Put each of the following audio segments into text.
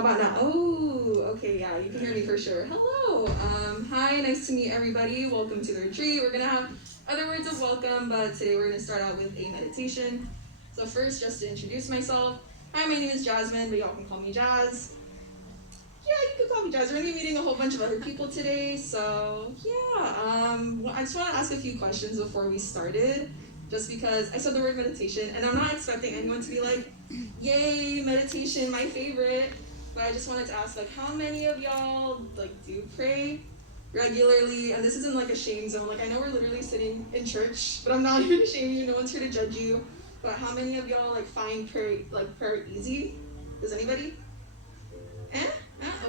How about now? Oh, okay, yeah, you can hear me for sure. Hello. Hi, nice to meet everybody. Welcome to the retreat. We're going to have other words of welcome, but today we're going to start out with a meditation. So first, just to introduce myself. Hi, my name is Jasmine, but y'all can call me Jazz. Yeah, you can call me Jazz. We're going to be meeting a whole bunch of other people today. So, yeah, I just want to ask a few questions before we started, just because I said the word meditation, and I'm not expecting anyone to be like, yay, meditation, my favorite. But I just wanted to ask, like, how many of y'all, like, do pray regularly? And this isn't, like, a shame zone. Like, I know we're literally sitting in church, but I'm not here to shame you. No one's here to judge you. But how many of y'all, like, find prayer easy? Does anybody?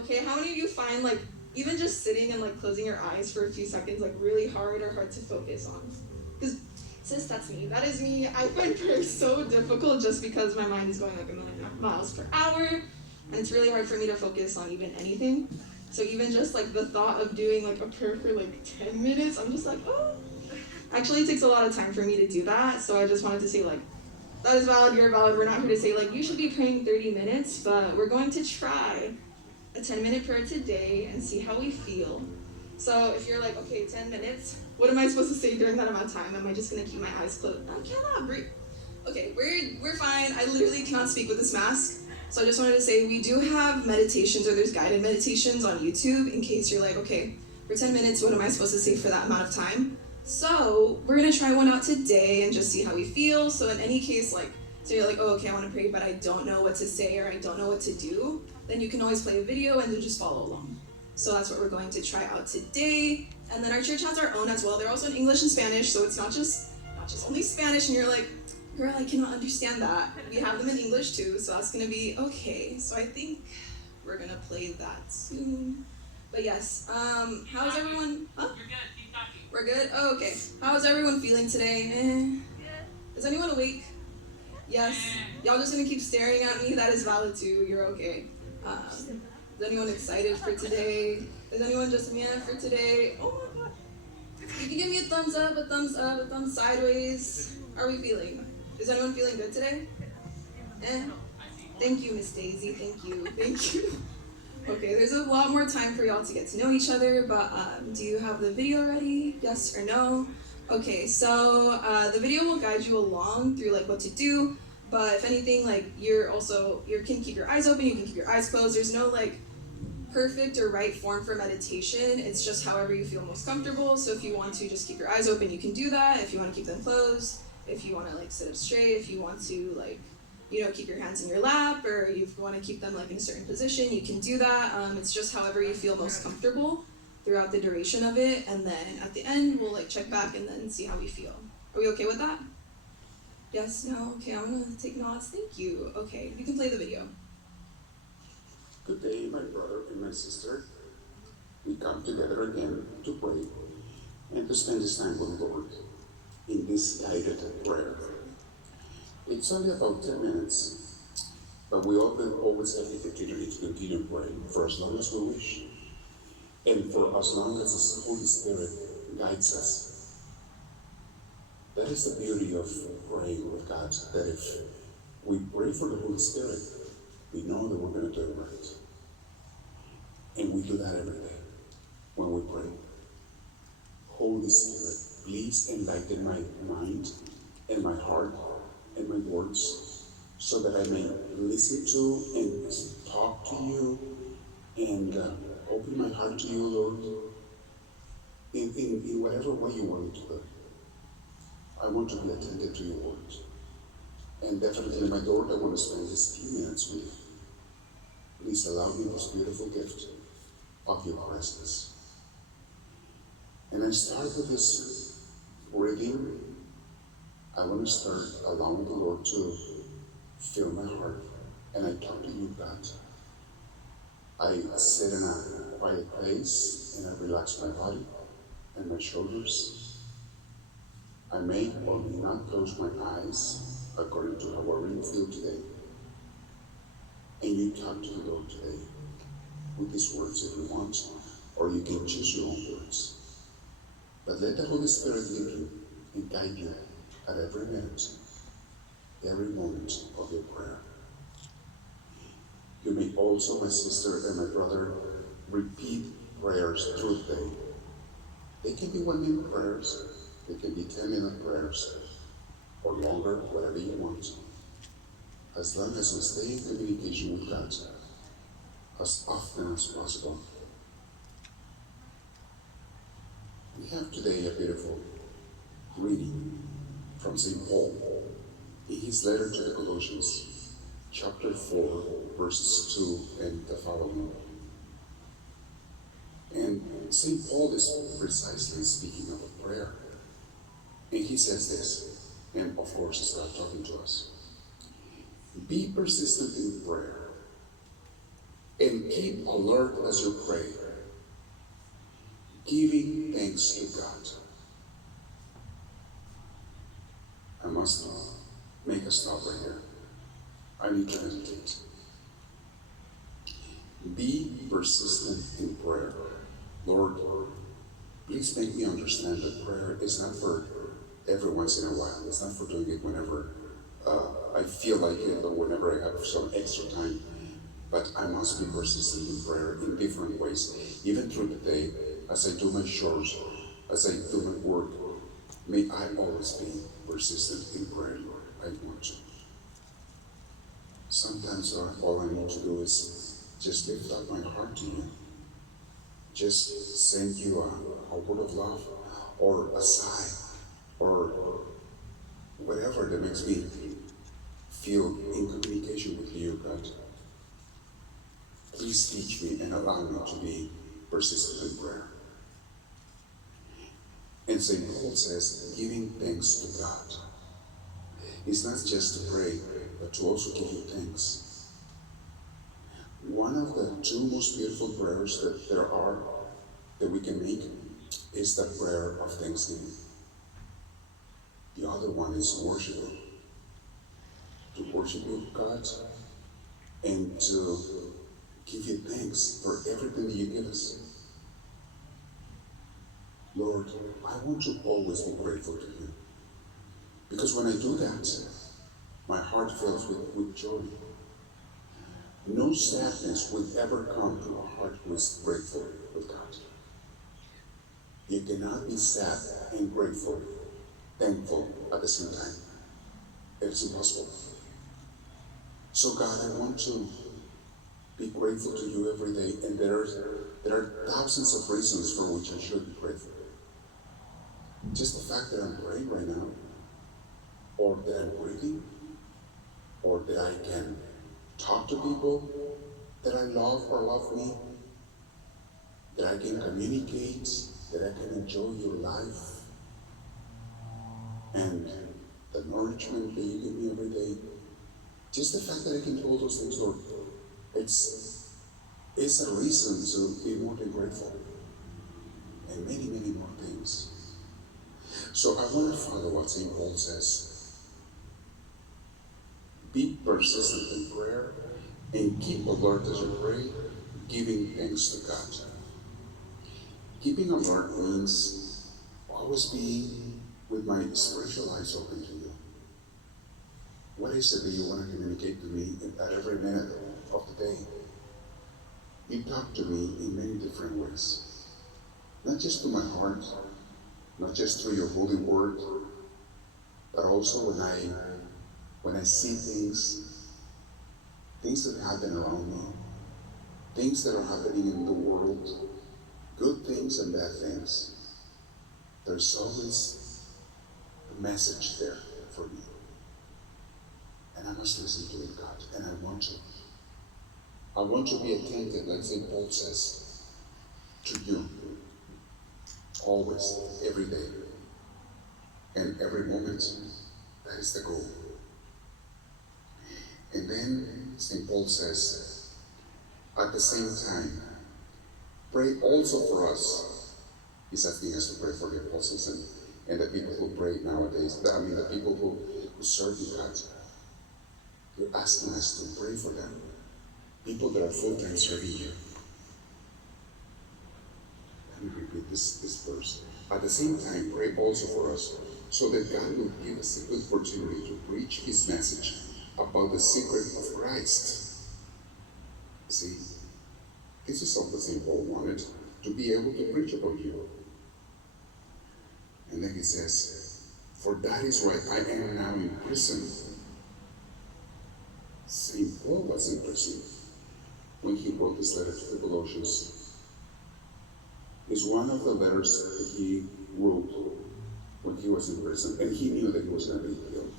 Okay, how many of you find, like, even just sitting and, like, closing your eyes for a few seconds, like, really hard or hard to focus on? Because, sis, that's me. That is me. I find prayer so difficult just because my mind is going, like, a million miles per hour, and it's really hard for me to focus on even anything. So even just, like, the thought of doing, like, a prayer for, like, 10 minutes, I'm just like, oh. Actually, it takes a lot of time for me to do that, so I just wanted to say, like, that is valid, you're valid. We're not here to say, like, you should be praying 30 minutes, but we're going to try a 10-minute prayer today and see how we feel. So if you're like, okay, 10 minutes, what am I supposed to say during that amount of time? Am I just going to keep my eyes closed? I cannot breathe. Okay, we're fine. I literally cannot speak with this mask. So I just wanted to say we do have meditations, or there's guided meditations on YouTube in case you're like, okay, for 10 minutes, what am I supposed to say for that amount of time? So we're going to try one out today and just see how we feel. So in any case, like, so you're like, oh, okay, I want to pray, but I don't know what to say or I don't know what to do, then you can always play a video and then just follow along. So that's what we're going to try out today. And then our church has our own as well. They're also in English and Spanish, so it's not just only Spanish and you're like, girl, I cannot understand that. We have them in English too, so that's going to be okay. So I think we're going to play that soon. But yes, how is everyone? Huh? You're good. Keep talking. We're good? Oh, okay. How is everyone feeling today? Is anyone awake? Yes. Y'all just gonna keep staring at me? That is valid too. You're okay. Is anyone excited for today? Is anyone just meh for today? Oh my god. You can give me a thumbs up, a thumbs sideways. How are we feeling? Is anyone feeling good today? Thank you, Miss Daisy. Thank you. Okay, there's a lot more time for y'all to get to know each other, but do you have the video ready? Yes or no? Okay, so the video will guide you along through like what to do, but if anything, like you can keep your eyes open, you can keep your eyes closed. There's no like perfect or right form for meditation. It's just however you feel most comfortable. So if you want to just keep your eyes open, you can do that. If you want to keep them closed, if you want to like sit up straight, if you want to like keep your hands in your lap, or you want to keep them like in a certain position, you can do that. It's just however you feel most comfortable throughout the duration of it, and then at the end, we'll like check back and then see how we feel. Are we okay with that? Yes, no? Okay, I'm gonna take nods, thank you. Okay, you can play the video. Good day, my brother and my sister. We come together again to pray and to spend this time with the Lord in this guided prayer. It's only about 10 minutes, but we always have the opportunity to continue praying for as long as we wish, and for as long as the Holy Spirit guides us. That is the beauty of praying with God, that if we pray for the Holy Spirit, we know that we're going to do it right. And we do that every day when we pray. Holy Spirit, please enlighten my mind and my heart and my words, so that I may listen to and talk to you and open my heart to you, Lord, in whatever way you want me to do. I want to be attentive to your words. And definitely, my Lord, I want to spend this few minutes with you. Please allow me this beautiful gift of your presence. And I start with this reading. I want to start allowing the Lord to fill my heart, and I talk to you, God. I sit in a quiet place, and I relax my body and my shoulders. I may or may not close my eyes according to however you feel today. And you talk to the Lord today with these words if you want, or you can choose your own words. But let the Holy Spirit lead you and guide you at every minute, every moment of your prayer. You may also, my sister and my brother, repeat prayers through the day. They can be 1-minute prayers, they can be 10-minute prayers, or longer, whatever you want. As long as we stay in communication with God as often as possible. We have today a beautiful reading from St. Paul in his letter to the Colossians, chapter 4, verses 2 and the following. And St. Paul is precisely speaking of prayer. And he says this, and of course it's God talking to us. Be persistent in prayer and keep alert as you pray, giving thanks to God. I must make a stop right here. I need to meditate. Be persistent in prayer. Lord, please make me understand that prayer is not for every once in a while. It's not for doing it whenever I feel like it or whenever I have some extra time. But I must be persistent in prayer in different ways, even through the day, as I do my chores, as I do my work. May I always be persistent in prayer, Lord. I want to. Sometimes all I need to do is just lift up my heart to you. Just send you a word of love, or a sigh, or whatever that makes me feel in communication with you, God. Please teach me and allow me to be persistent in prayer. And St. Paul says, giving thanks to God. It's not just to pray, but to also give you thanks. One of the two most beautiful prayers that there are, that we can make, is the prayer of thanksgiving. The other one is worshiping. To worship you, God, and to give you thanks for everything that you give us. Lord, I want to always be grateful to you. Because when I do that, my heart fills with joy. No sadness would ever come to a heart who is grateful with God. You cannot be sad and grateful, thankful at the same time. It's impossible. So God, I want to be grateful to you every day, and there are thousands of reasons for which I should be grateful. Just the fact that I'm praying right now, or that I'm breathing, or that I can talk to people that I love or love me, that I can communicate, that I can enjoy your life, and the nourishment that you give me every day. Just the fact that I can do all those things, Lord, it's a reason to be more than grateful. And many, many more things. So I want to follow what St. Paul says. Be persistent in prayer and keep alert as you pray, giving thanks to God. Keeping alert means always being with my spiritual eyes open to you. What is it that you want to communicate to me at every minute of the day? You talk to me in many different ways. Not just to my heart, not just through your holy word, but also when I see things that happen around me, things that are happening in the world, good things and bad things. There's always a message there for me. And I must listen to it, God, and I want to. I want to be attentive, like St. Paul says, to you. Always, every day, and every moment. That is the goal. And then St. Paul says, at the same time, pray also for us. He's asking us to pray for the apostles and the people who pray nowadays. The people who serve in God. You're asking us to pray for them. People that are full-time serving you. Let me repeat this verse. At the same time, pray also for us, so that God will give us a good opportunity to preach His message about the secret of Christ. See, this is something St. Paul wanted, to be able to preach about you. And then he says, for that is why I am now in prison. St. Paul was in prison when he wrote this letter to the Colossians. It's one of the letters that he wrote when he was in prison, and he knew that he was going to be killed.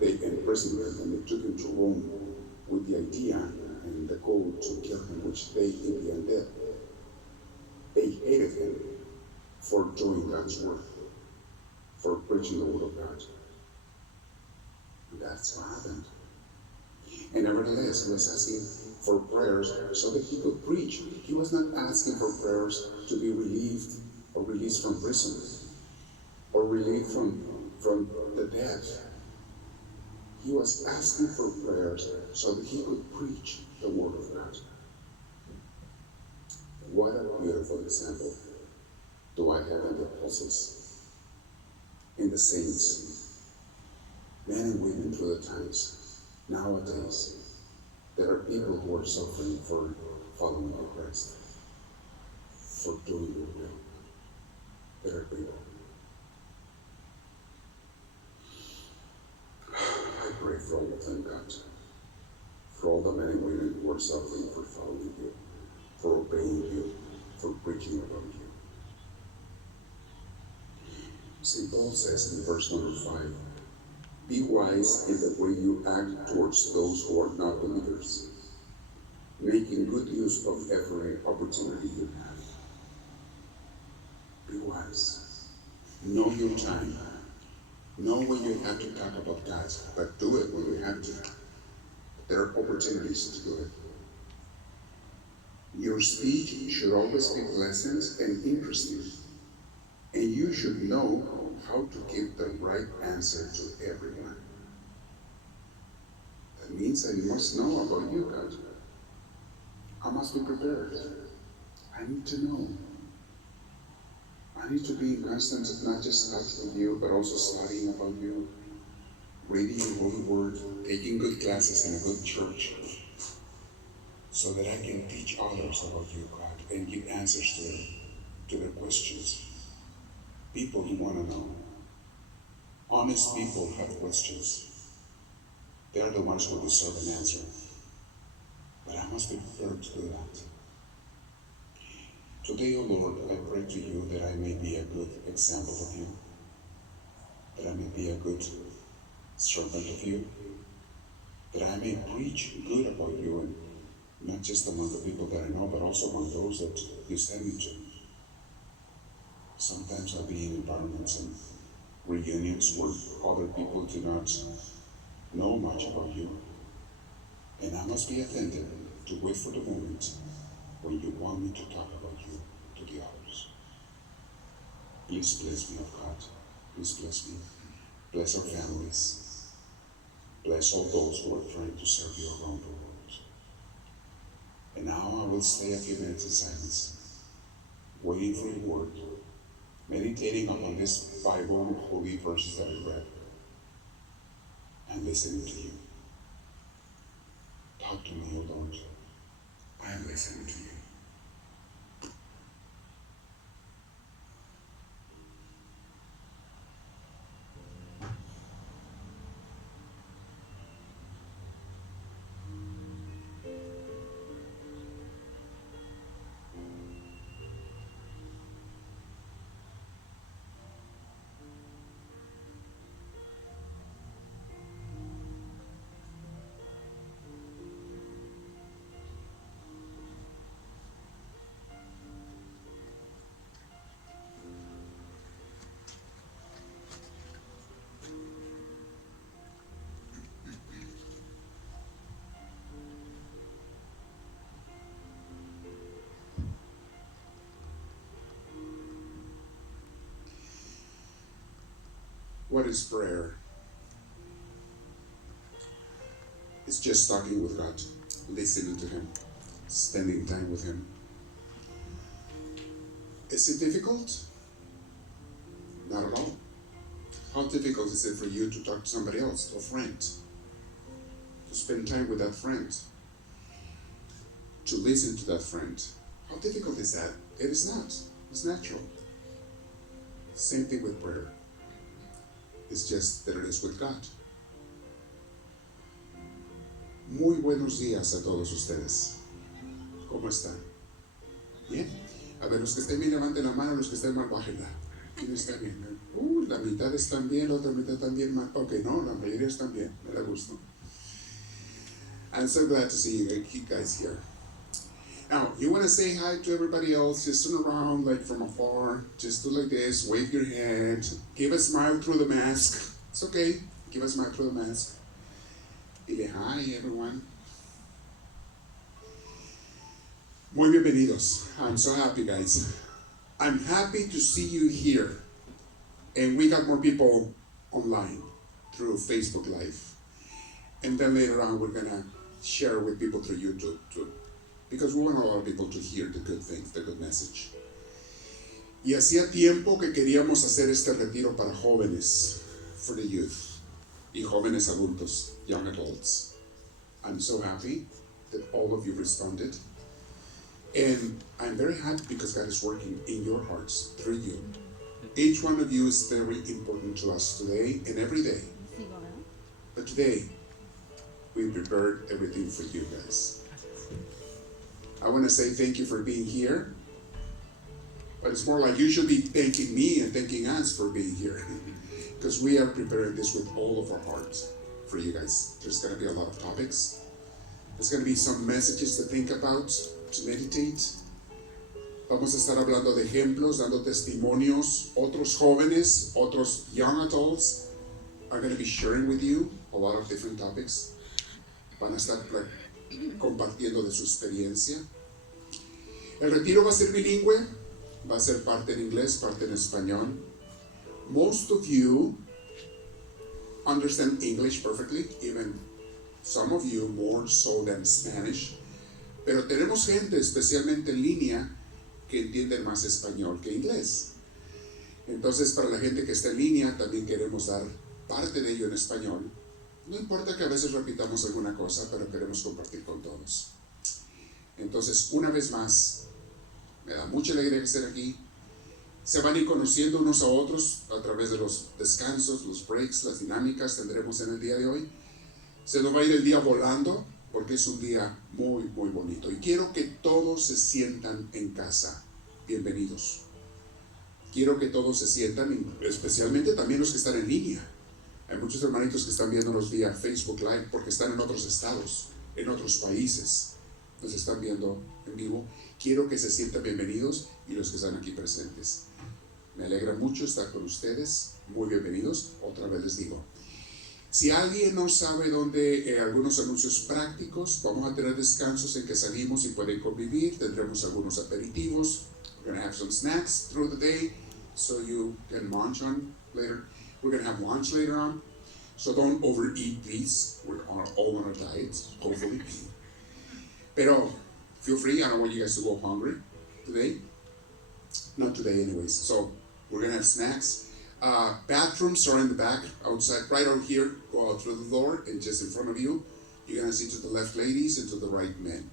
They imprisoned him and they took him to Rome with the idea and the goal to kill him, which they in the end did. They hated him for doing God's work, for preaching the word of God. And that's what happened. And nevertheless, he was asking for prayers so that he could preach. He was not asking for prayers to be relieved or released from prison or relieved from the death. He was asking for prayers so that he could preach the word of God. What a beautiful example do I have in the apostles, in the saints, men and women through the times, nowadays. There are people who are suffering for following Christ, for doing your will. There are people. I pray for all of them, God, for all the men and women who are suffering for following you, for obeying you, for preaching about you. St. Paul says in verse number 5, be wise in the way you act towards those who are not believers, making good use of every opportunity you have. Be wise. Know your time. Know when you have to talk about God, but do it when you have to. There are opportunities to do it. Your speech should always be pleasant and interesting, and you should know how to give the right answer to everyone. That means that you must know about you, God. I must be prepared. I need to know. I need to be in constant, not just touch with you, but also studying about you, reading the Holy Word, taking good classes in a good church, so that I can teach others about you, God, and give answers to their questions. People who want to know. Honest people have questions. They are the ones who deserve an answer. But I must be prepared to do that. Today, O Lord, I pray to you that I may be a good example of you, that I may be a good servant of you, that I may preach good about you, and not just among the people that I know, but also among those that you send me to. Sometimes I'll be in environments and reunions where other people do not know much about you, and I must be attentive to wait for the moment when you want me to talk about you to the others. Please bless me, oh God. Please bless me. Bless our families. Bless all those who are trying to serve you around the world. And now I will stay a few minutes in silence, waiting for your word, meditating upon this Bible holy verses that I read, and listening to you. Talk to me, O Lord. I am listening to you. What is prayer? It's just talking with God, listening to Him, spending time with Him. Is it difficult? Not at all. How difficult is it for you to talk to somebody else, to a friend, to spend time with that friend? to listen to that friend. How difficult is that? It is not. It's natural. Same thing with prayer. It's just that it is with God. Muy buenos días a todos ustedes. ¿Cómo están? ¿Bien? A ver, los que estén bien levanten la mano, los que estén mal bájenla. ¿Quién está bien? La mitad están bien, la otra mitad están bien mal. Ok, no, la mayoría están bien. Me da gusto. I'm so glad to see you guys here. Now, you want to say hi to everybody else, just turn around like from afar, just do like this, wave your hand, give a smile through the mask. It's okay, give a smile through the mask. Dile hi, everyone. Muy bienvenidos. I'm so happy, guys. I'm happy to see you here. And we got more people online through Facebook Live. And then later on, we're going to share with people through YouTube too. Because we want a lot of people to hear the good things, the good message. Y hacía tiempo que queríamos hacer este retiro para jóvenes, for the youth, y jóvenes adultos, young adults. I'm so happy that all of you responded. And I'm very happy because God is working in your hearts through you. Each one of you is very important to us today and every day. But today, we prepared everything for you guys. I want to say thank you for being here, but it's more like you should be thanking me and thanking us for being here, because we are preparing this with all of our hearts for you guys. There's going to be a lot of topics. There's going to be some messages to think about, to meditate. Vamos a estar hablando de ejemplos, dando testimonios. Otros jóvenes, otros young adults are going to be sharing with you a lot of different topics. Van a estar compartiendo de su experiencia. El retiro va a ser bilingüe, va a ser parte en inglés, parte en español. Most of you understand English perfectly, even some of you more so than Spanish. Pero tenemos gente, especialmente en línea, que entiende más español que inglés. Entonces, para la gente que está en línea, también queremos dar parte de ello en español. No importa que a veces repitamos alguna cosa, pero queremos compartir con todos. Entonces, una vez más, me da mucha alegría que estén aquí. Se van a ir conociendo unos a otros a través de los descansos, los breaks, las dinámicas que tendremos en el día de hoy. Se nos va a ir el día volando, porque es un día muy, muy bonito. Y quiero que todos se sientan en casa. Bienvenidos. Quiero que todos se sientan, especialmente también los que están en línea. Hay muchos hermanitos que están viéndonos vía Facebook Live porque están en otros estados, en otros países. Nos están viendo en vivo. Quiero que se sientan bienvenidos y los que están aquí presentes. Me alegra mucho estar con ustedes. Muy bienvenidos. Otra vez les digo. Si alguien no sabe dónde, algunos anuncios prácticos, vamos a tener descansos en que salimos y pueden convivir. Tendremos algunos aperitivos. We're going to have some snacks through the day so you can munch on later. We're going to have lunch later on, so don't overeat, please. We're all on a diet, hopefully. Pero feel free. I don't want you guys to go hungry today. Not today, anyways. So we're going to have snacks. Bathrooms are in the back, outside, right out here. Go out through the door, and just in front of you, you're going to see to the left ladies and to the right men.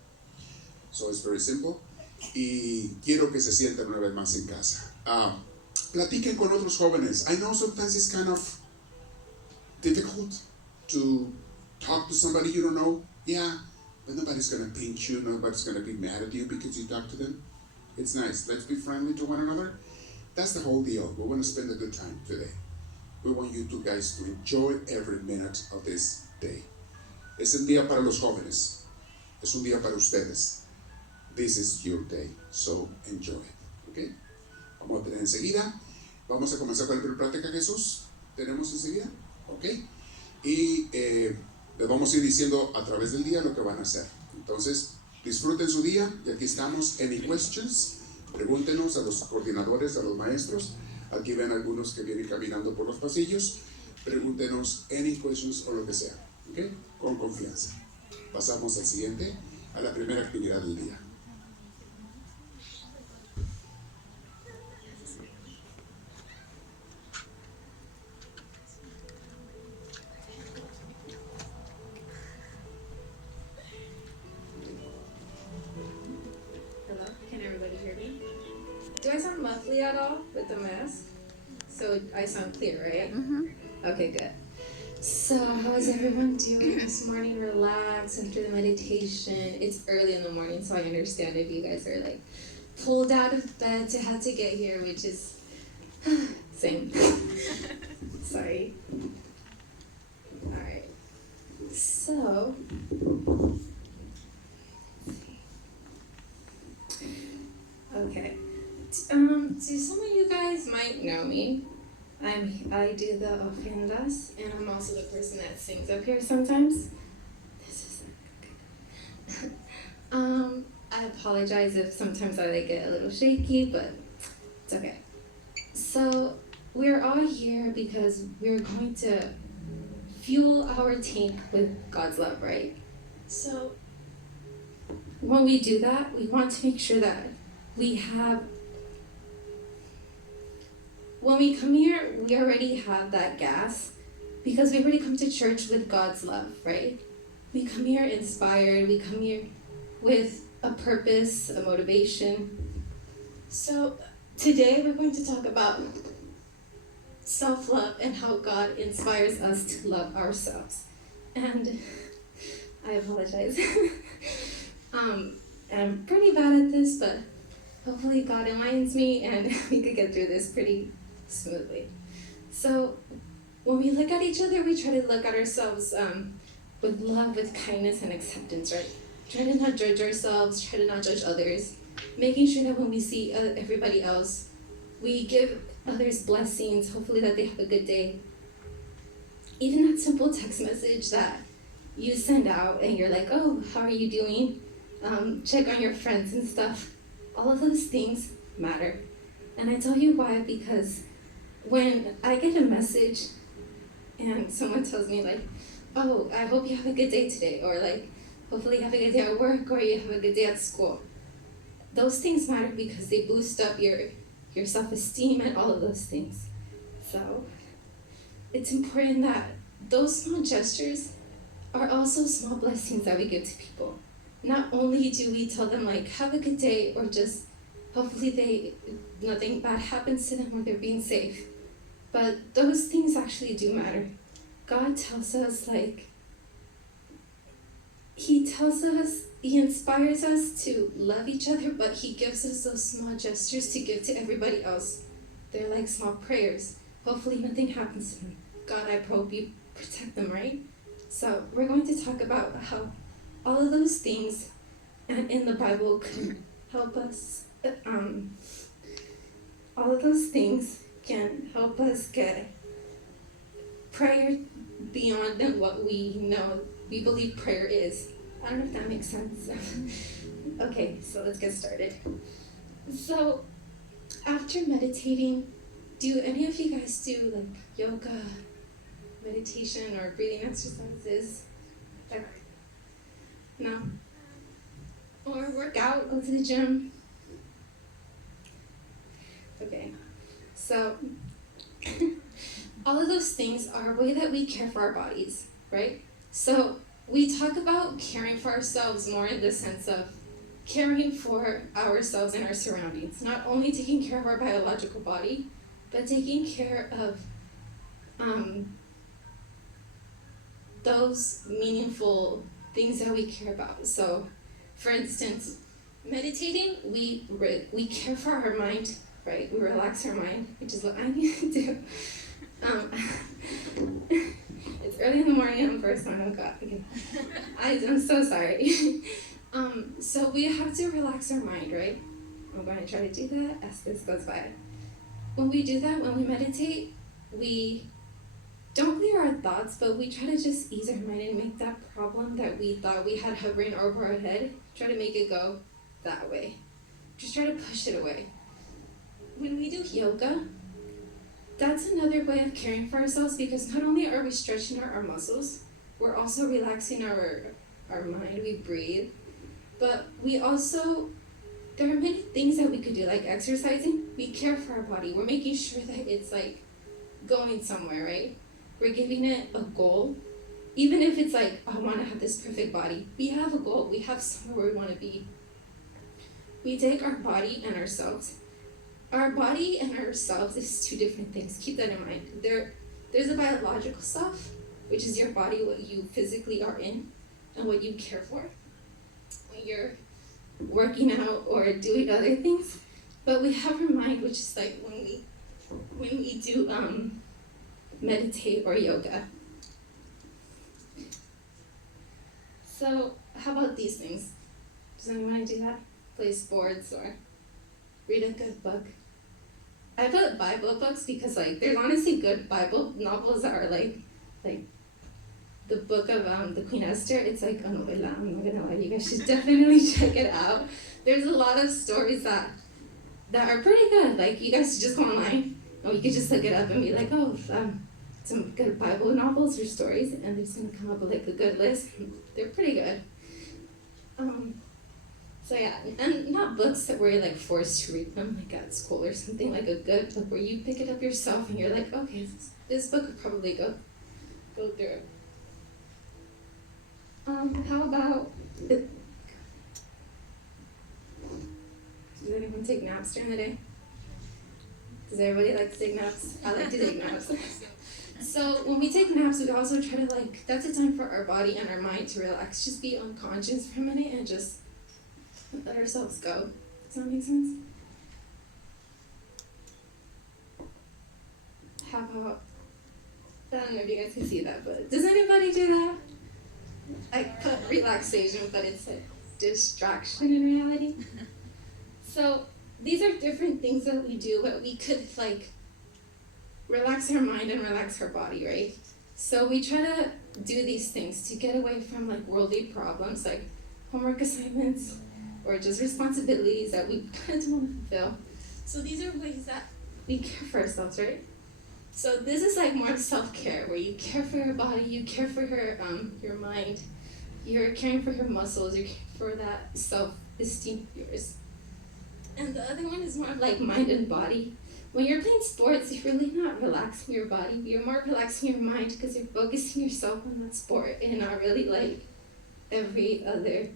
So it's very simple. Y quiero que se sientan una vez más en casa. Platiquen con otros jóvenes. I know sometimes it's kind of difficult to talk to somebody you don't know. Yeah, but nobody's going to pinch you. Nobody's going to be mad at you because you talk to them. It's nice. Let's be friendly to one another. That's the whole deal. We want to spend a good time today. We want you two guys to enjoy every minute of this day. Es un día para los jóvenes. Es un día para ustedes. This is your day. So enjoy it. Okay? Vamos a tener enseguida. Vamos a comenzar con el primer plática, Jesús. ¿Tenemos enseguida? Ok. Y les vamos a ir diciendo a través del día lo que van a hacer. Entonces, disfruten su día. Y aquí estamos. Any questions? Pregúntenos a los coordinadores, a los maestros. Aquí ven algunos que vienen caminando por los pasillos. Pregúntenos any questions o lo que sea. ¿Ok? Con confianza. Pasamos al siguiente, a la primera actividad del día. Do I sound muffly at all with the mask? So I sound clear, right? Mm-hmm. Okay, good. So how's everyone doing this morning? Relax after the meditation. It's early in the morning, so I understand if you guys are like pulled out of bed to have to get here, which is same. Sorry. All right. So. Okay. Do some of you guys might know me. I do the ofrendas, and I'm also the person that sings up here sometimes. This is I apologize if sometimes I like get a little shaky, but it's okay. So we're all here because we're going to fuel our tank with God's love, right? So when we do that, we want to make sure that when we come here, we already have that gas because we already come to church with God's love, right? We come here inspired, we come here with a purpose, a motivation. So today we're going to talk about self-love and how God inspires us to love ourselves. And I apologize. And I'm pretty bad at this, but hopefully God enlightens me and we could get through this pretty smoothly. So when we look at each other, we try to look at ourselves with love, with kindness and acceptance, right? Try to not judge ourselves, try to not judge others, making sure that when we see everybody else, we give others blessings, hopefully that they have a good day. Even that simple text message that you send out and you're like, oh, how are you doing? Check on your friends and stuff. All of those things matter. And I tell you why, because when I get a message and someone tells me like, oh, I hope you have a good day today, or like, hopefully you have a good day at work, or you have a good day at school. Those things matter because they boost up your self-esteem and all of those things. So it's important that those small gestures are also small blessings that we give to people. Not only do we tell them like, have a good day, or just hopefully nothing bad happens to them or they're being safe, but those things actually do matter. God tells us He inspires us to love each other, but He gives us those small gestures to give to everybody else. They're like small prayers. Hopefully nothing happens to them. God, I hope you protect them, right? So we're going to talk about how all of those things in the Bible can help us. All of those things can help us get prayer beyond than what we know we believe prayer is. I don't know if that makes sense. Okay, so let's get started. So after meditating, do any of you guys do like yoga, meditation, or breathing exercises? No? Or work out, go to the gym? Okay, so all of those things are a way that we care for our bodies, right? So we talk about caring for ourselves more in the sense of caring for ourselves and our surroundings, not only taking care of our biological body, but taking care of those meaningful things that we care about. So, for instance, meditating, we care for our mind, right? We relax our mind, which is what I need to do. It's early in the morning. I'm first on. Oh God, I'm so sorry. So we have to relax our mind, right? I'm going to try to do that as this goes by. When we do that, when we meditate, we don't clear our thoughts, but we try to just ease our mind and make that problem that we thought we had hovering over our head, try to make it go that way. Just try to push it away. When we do yoga, that's another way of caring for ourselves, because not only are we stretching our muscles, we're also relaxing our mind, we breathe, but we also, there are many things that we could do, like exercising. We care for our body. We're making sure that it's like going somewhere, right? We're giving it a goal. Even if it's like, I want to have this perfect body, we have a goal. We have somewhere we want to be. We take our body and ourselves our body and ourselves is two different things. Keep that in mind. There's the biological stuff, which is your body, what you physically are in, and what you care for when you're working out or doing other things. But we have our mind, which is like when we do meditate or yoga. So how about these things? Does anyone do that? Play sports or read a good book? I put Bible books because like there's honestly good Bible novels that are like the book of the Queen Esther. It's like a novela. I'm not gonna lie, you guys should definitely check it out. There's a lot of stories that are pretty good. Like you guys should just go online and you could just look it up and be like, oh, some good Bible novels or stories, and they're just gonna come up with like a good list. They're pretty good. So yeah, and not books that where you're like forced to read them like at school or something, like a good book where you pick it up yourself and you're like, okay, this book could probably go through. How about, does anyone take naps during the day? Does everybody like to take naps? I like to take naps. So when we take naps, we also try to like, that's a time for our body and our mind to relax, just be unconscious for a minute and just let ourselves go. Does that make sense? How about, I don't know if you guys can see that, but does anybody do that? I put relaxation, but it's a distraction in reality. So these are different things that we do, but we could like relax our mind and relax our body, right? So we try to do these things to get away from like worldly problems like homework assignments or just responsibilities that we kind of don't want to fulfill. So these are ways that we care for ourselves, right? So this is like more self-care, where you care for your body, you care for your mind, you're caring for your muscles, you're caring for that self-esteem of yours. And the other one is more like mind and body. When you're playing sports, you're really not relaxing your body, you're more relaxing your mind because you're focusing yourself on that sport and not really like every other,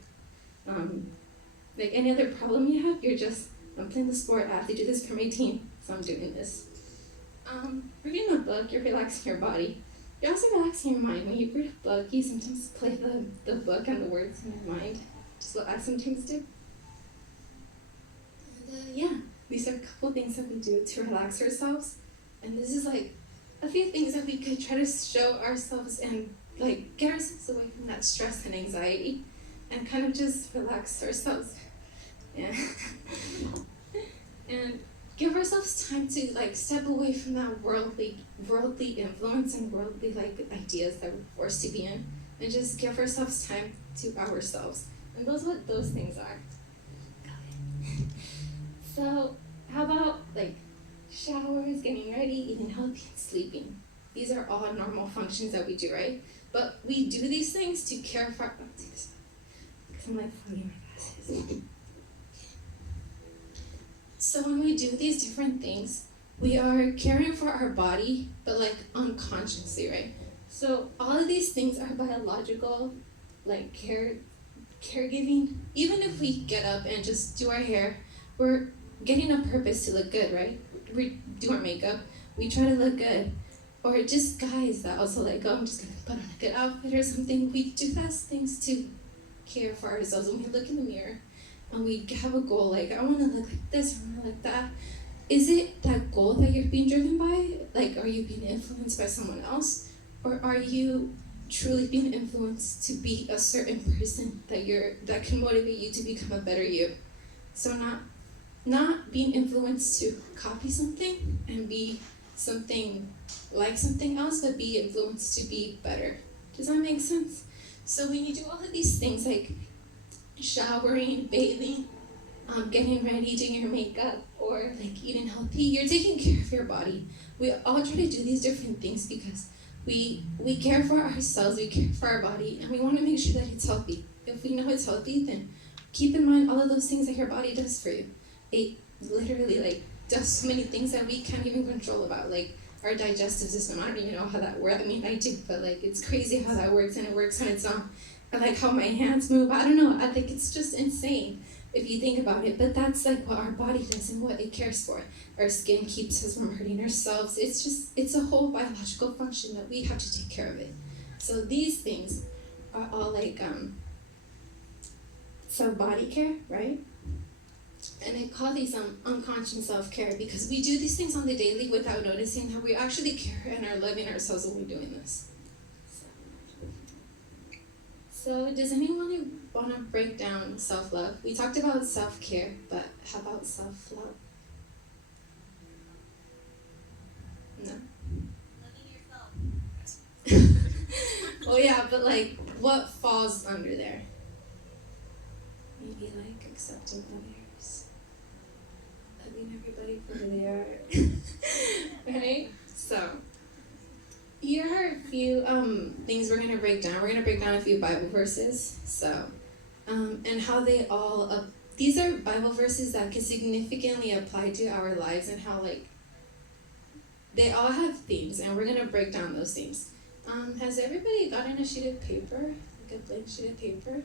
like any other problem you have. You're just, I'm playing the sport, I have to do this for my team, so I'm doing this. Reading a book, you're relaxing your body. You're also relaxing your mind. When you read a book, you sometimes play the book and the words in your mind, just what I sometimes do. And yeah, these are a couple things that we do to relax ourselves. And this is like a few things that we could try to show ourselves and like get ourselves away from that stress and anxiety and kind of just relax ourselves. Yeah. And give ourselves time to like step away from that worldly influence and worldly like ideas that we're forced to be in, and just give ourselves time to ourselves. And those are what those things are. So how about like showers, getting ready, eating healthy, and sleeping? These are all normal functions that we do, right? But we do these things to care for, because I'm like fogging my glasses. So when we do these different things, we are caring for our body, but like unconsciously, right? So all of these things are biological, like caregiving. Even if we get up and just do our hair, we're getting a purpose to look good, right? We do our makeup, we try to look good. Or just guys that also like, oh, I'm just gonna put on a good outfit or something. We do those things to care for ourselves. When we look in the mirror and we have a goal, like I wanna look like this, I wanna look like that. Is it that goal that you're being driven by? Like, are you being influenced by someone else? Or are you truly being influenced to be a certain person that can motivate you to become a better you? So not being influenced to copy something and be something like something else, but be influenced to be better. Does that make sense? So when you do all of these things like showering, bathing, getting ready, doing your makeup, or like eating healthy, you're taking care of your body. We all try to do these different things because we care for ourselves, we care for our body, and we want to make sure that it's healthy. If we know it's healthy, then keep in mind all of those things that your body does for you. It literally like does so many things that we can't even control about, like our digestive system. I don't even know how that works. I mean, I do, but like it's crazy how that works, and it works on its own. I like how my hands move. I don't know. I think it's just insane. if you think about it, but that's like what our body does and what it cares for. Our skin keeps us from hurting ourselves. It's a whole biological function that we have to take care of it. So these things are all like body care, right? And I call these unconscious self-care because we do these things on the daily without noticing that we actually care and are loving ourselves when we're doing this. So does anyone want to break down self-love? We talked about self-care, but how about self-love? No? Loving yourself. Oh yeah, but like, what falls under there? Maybe like accepting others, loving everybody for who they are, right? So, here are a few things we're gonna break down. We're gonna break down a few Bible verses. So, and how they all these are Bible verses that can significantly apply to our lives and how like they all have themes, and we're gonna break down those themes. Has everybody gotten a sheet of paper? Like a blank sheet of paper?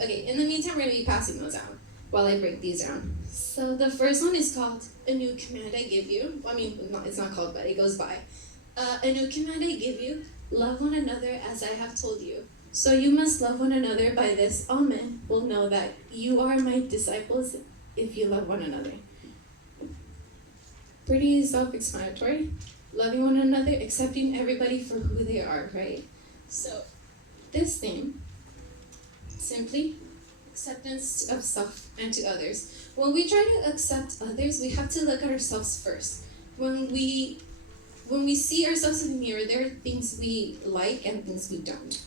Okay, in the meantime, we're going to be passing those out while I break these down. So the first one is called A New Command I Give You. I mean, it's not called, but it goes by. A new command I give you, love one another as I have told you. So you must love one another. By this, all men will know that you are my disciples if you love one another. Pretty self-explanatory. Loving one another, accepting everybody for who they are, right? So this theme, simply acceptance of self and to others. When we try to accept others, we have to look at ourselves first. When we see ourselves in the mirror, there are things we like and things we don't.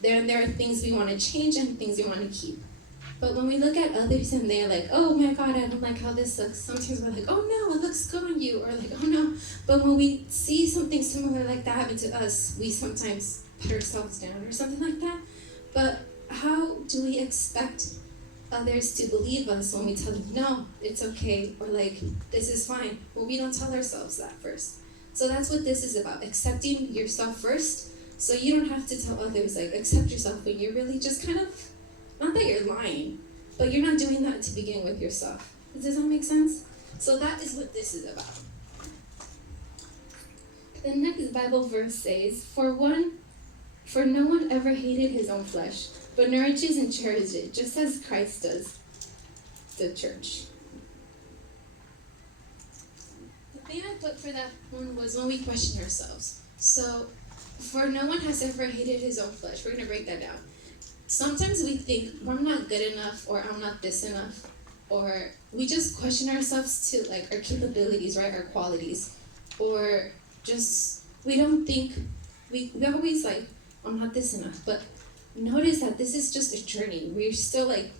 There are things we want to change and things we want to keep. But when we look at others and they're like, oh my God, I don't like how this looks, sometimes we're like, oh no, it looks good on you, or like, oh no. But when we see something similar like that happen to us, we sometimes put ourselves down or something like that. But how do we expect others to believe us when we tell them, no, it's okay, or like, this is fine? Well, we don't tell ourselves that first. So that's what this is about, accepting yourself first, so you don't have to tell others, like, accept yourself when you're really just kind of, not that you're lying, but you're not doing that to begin with yourself. Does that make sense? So that is what this is about. The next Bible verse says, For no one ever hated his own flesh, but nourishes and cherishes it, just as Christ does the church. The thing I put for that one was when we question ourselves. So, for no one has ever hated his own flesh. We're going to break that down. Sometimes we think, well, I'm not good enough, or I'm not this enough, or we just question ourselves to like our capabilities, right, our qualities, or just, we don't think, we always like, I'm not this enough, but notice that this is just a journey. We're still like,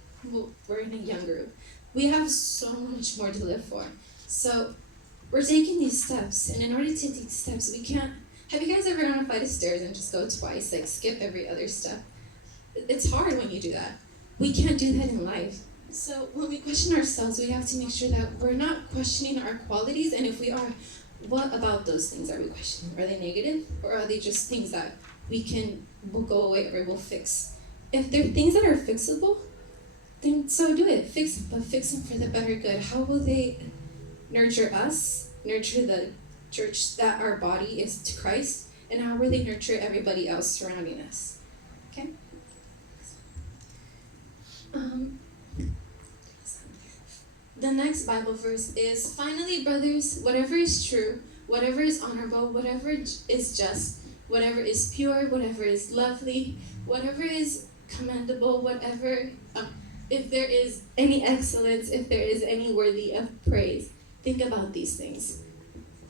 we're in a young group. We have so much more to live for. So we're taking these steps, and in order to take these steps, we can't, have you guys ever gone a flight of stairs and just go twice, like skip every other step? It's hard when you do that. We can't do that in life. So when we question ourselves, we have to make sure that we're not questioning our qualities, and if we are, what about those things are we questioning? Are they negative, or are they just things that will go away or we'll fix? If they're things that are fixable, then so do it. Fix them, but fix them for the better good. How will they nurture us, nurture the church that our body is to Christ, and how will they nurture everybody else surrounding us? Okay? The next Bible verse is, Finally, brothers, whatever is true, whatever is honorable, whatever is just, whatever is pure, whatever is lovely, whatever is commendable, whatever, if there is any excellence, if there is any worthy of praise, think about these things.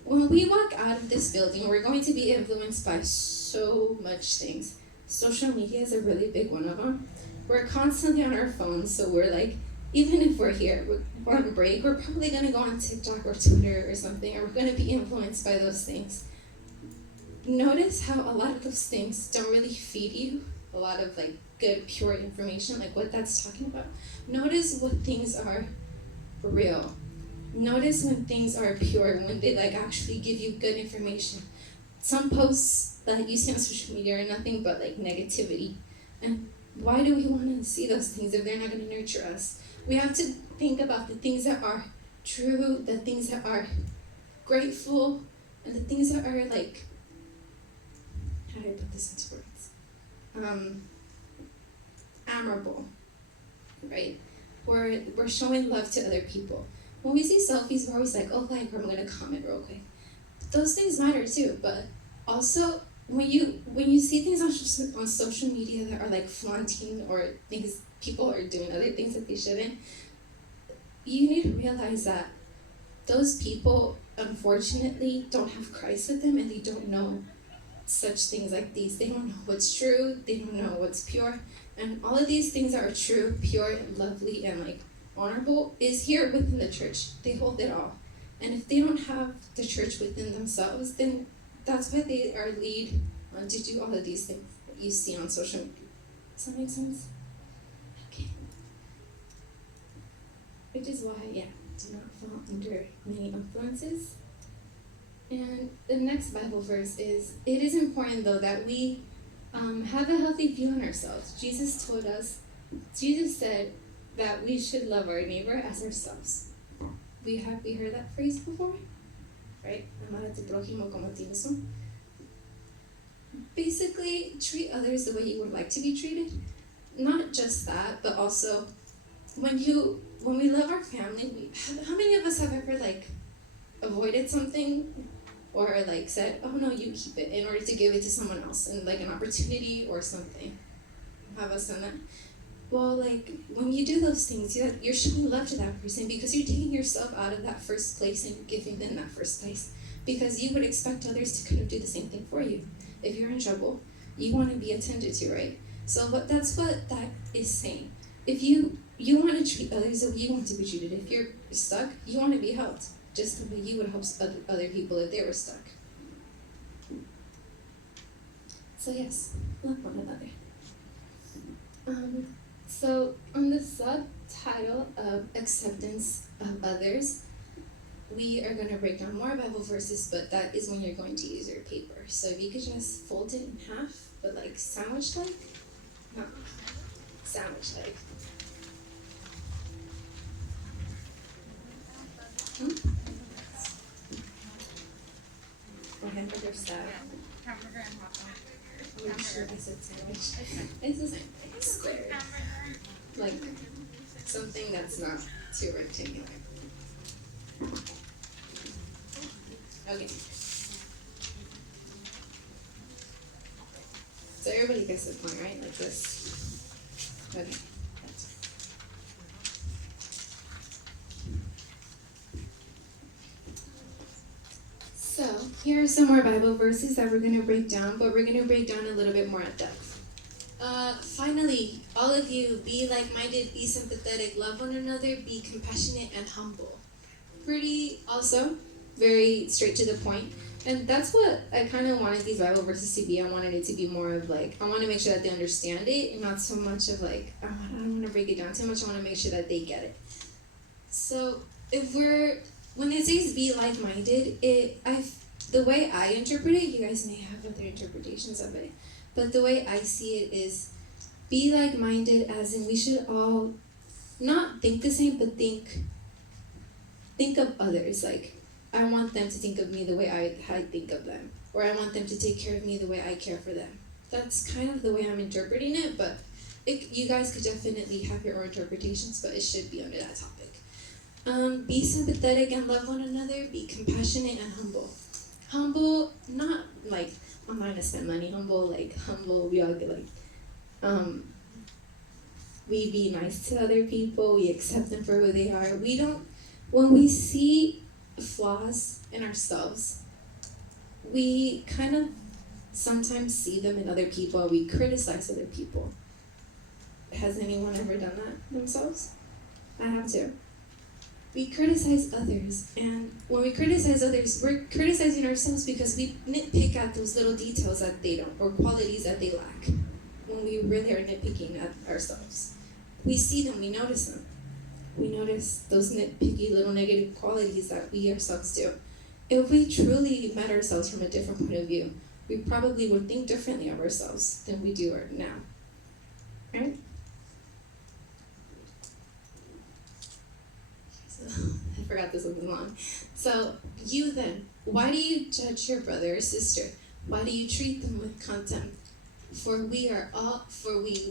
When we walk out of this building, we're going to be influenced by so much things. Social media is a really big one of them. We're constantly on our phones, so we're like, even if we're here, we're on break, we're probably going to go on TikTok or Twitter or something, or we're going to be influenced by those things. Notice how a lot of those things don't really feed you a lot of like good, pure information, like what that's talking about. Notice what things are real. Notice when things are pure, when they like actually give you good information. Some posts that you see on social media are nothing but like negativity. And why do we want to see those things if they're not going to nurture us? We have to think about the things that are true, the things that are grateful, and the things that are like, how do I put this into words? Admirable, right? We're showing love to other people. When we see selfies, we're always like, oh, like, I'm gonna comment real quick. Those things matter too, but also when you see things on social media that are like flaunting or things people are doing other things that they shouldn't, you need to realize that those people unfortunately don't have Christ with them and they don't know such things like these. They don't know what's true, they don't know what's pure, and all of these things that are true, pure, and lovely, and like honorable is here within the church. They hold it all. And if they don't have the church within themselves, then that's why they are lead to do all of these things that you see on social media. Does that make sense? Okay. Which is why, do not fall under many influences. And the next Bible verse is, it is important though that we have a healthy view on ourselves. Jesus said that we should love our neighbor as ourselves. We heard that phrase before? Right? Amar a tu prójimo como a ti mismo. Basically, treat others the way you would like to be treated. Not just that, but also when we love our family, how many of us have ever like avoided something or like said, oh no, you keep it in order to give it to someone else and like an opportunity or something? Have us done that? Well, like when you do those things, you're showing love to that person because you're taking yourself out of that first place and giving them that first place, because you would expect others to kind of do the same thing for you. If you're in trouble, you want to be attended to, right? So that's what that is saying. If you want to treat others the way you want to be treated. If you're stuck, you want to be helped, just the way you would help other people if they were stuck. So yes, love one another. So on the subtitle of acceptance of others, we are going to break down more Bible verses, but that is when you're going to use your paper. So if you could just fold it in half, but like sandwich-like? No, sandwich-like. Or hamburger style. Hamburger and hot dog. I'm sure I said sandwich. It's the same thing, square. Like something that's not too rectangular. Okay. So everybody gets the point, right? Like this. Okay. That's it. So here are some more Bible verses that we're going to break down, but we're going to break down a little bit more in depth. Finally, all of you, be like-minded, be sympathetic, love one another, be compassionate and humble. Pretty, also, very straight to the point. And that's what I kind of wanted these Bible verses to be. I wanted it to be more of like, I want to make sure that they understand it, and not so much of like, I don't want to break it down too much. I want to make sure that they get it. So when it says be like-minded, the way I interpret it, you guys may have other interpretations of it, but the way I see it is be like-minded as in we should all not think the same, but think of others. Like, I want them to think of me the way I think of them, or I want them to take care of me the way I care for them. That's kind of the way I'm interpreting it, but you guys could definitely have your own interpretations, but it should be under that topic. Be sympathetic and love one another. Be compassionate and humble. Humble, not like I'm not gonna spend money. Humble, like humble. We all get like, we be nice to other people. We accept them for who they are. When we see flaws in ourselves, we kind of sometimes see them in other people. We criticize other people. Has anyone ever done that themselves? I have too. We criticize others, and when we criticize others, we're criticizing ourselves because we nitpick at those little details that they don't, or qualities that they lack, when we really are nitpicking at ourselves. We see them, we notice them. We notice those nitpicky little negative qualities that we ourselves do. If we truly met ourselves from a different point of view, we probably would think differently of ourselves than we do now. right? So, I forgot this one was long. So, you then, why do you judge your brother or sister? Why do you treat them with contempt? For we